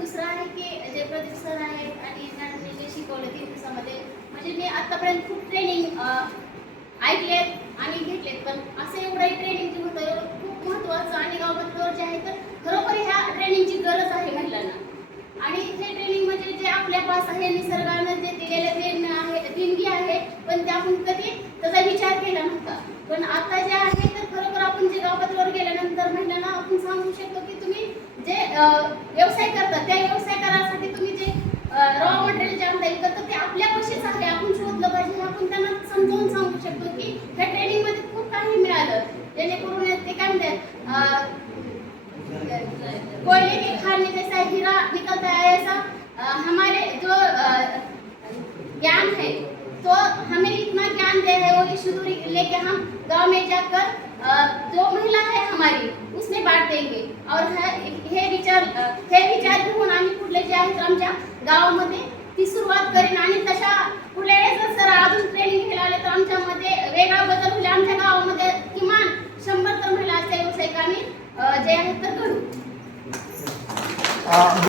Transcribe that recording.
दुसरं आहे की जे प्रदीप सर आहेत आणि मॅडमने जे शिकवलं 3 दिवसामध्ये, म्हणजे मी आतापर्यंत खूप ट्रेनिंग ऐकलेत आणि घेतलेत, पण असं एवढं ट्रेनिंग जे होतं एवढं खूप महत्त्वाचं आणि गावात जे आहे तर खरोखर ह्या ट्रेनिंगची गरज आहे महिलांना. आणि हे ट्रेनिंग म्हणजे जे आपल्या पास आहे निसर्गानं जे दिलेले देणगी आहे, पण ते आपण कधी त्याचा विचार केला नव्हता. पण आता जे आहे तर खरोखर आपण जे गावातवर गेल्यानंतर महिलांना आपण सांगू शकतो की तुम्ही जे व्यवसाय करता त्या व्यवसाय करायसाठी तुम्ही जे रॉ मटेरियल जे आणता येतं ते आपल्यापाशीच आहे, आपण शोधलं पाहिजे. आपण त्यांना समजावून सांगू शकतो की ह्या ट्रेनिंगमध्ये खूप काही मिळालं, जेणेकरून ते काय म्हणतात कोयले के खान में जैसा हीरा निकलता है, ऐसा हमारे जो ज्ञान है तो हमें इतना ज्ञान दे है वो शुरू लेके हम गांव में जाकर जो महिला है हमारी उसमें बांट देंगे. और हे विचार घेऊन आम्ही पुढले जे आहेत आमच्या गावामध्ये ती सुरुवात करेन. आणि तशा पुढल्या वेळेस जर अजून ट्रेनिंग घ्यायला आले तर आमच्यामध्ये वेगळा बदल होईल. आमच्या गावामध्ये किमान 100 तर महिला अशा व्यावसायिकांनी जे आहेत तर घडू.